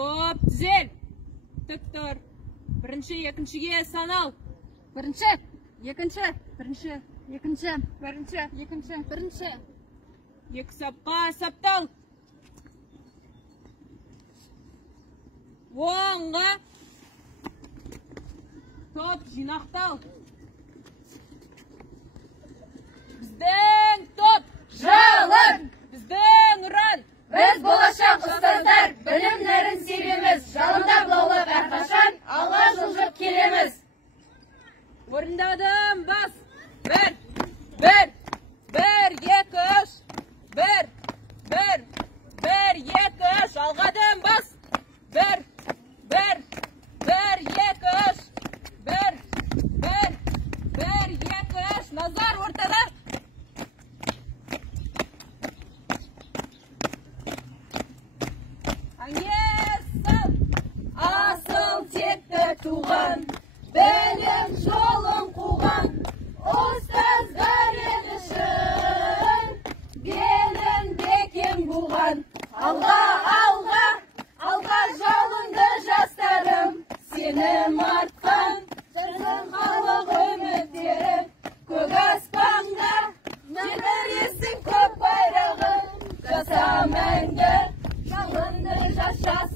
Топ түзел. Тік тұр. Бірінші, екіншіге санал. Бірінші, екінші, бірінші, екінші, бірінші, екінші, бірінші. Екі сапқа саптал. Оңға. Топ жинақтал. Біздің топ. Жалын! Біздің ұран. Біз болашақ ұстаздар, білімдерін себеміз, жалында бұлаулап әрқашан, алға жылжып келеміз. Орындадым, бас. Бір, екі, үш. Бір, екі, үш. Алғадым, бас. Бір, екі, үш. Бір, екі, үш. Назар ортада. Асыл текті туған, білім жолын қуған, ұстаздар ел үшін, белін бекем буған. Алға жолыңды жастарым, сенім артқан, жырың халық үміттерім, көк аспанда, желбіресің көк байрағың, жаса мәңгі, жалынды жас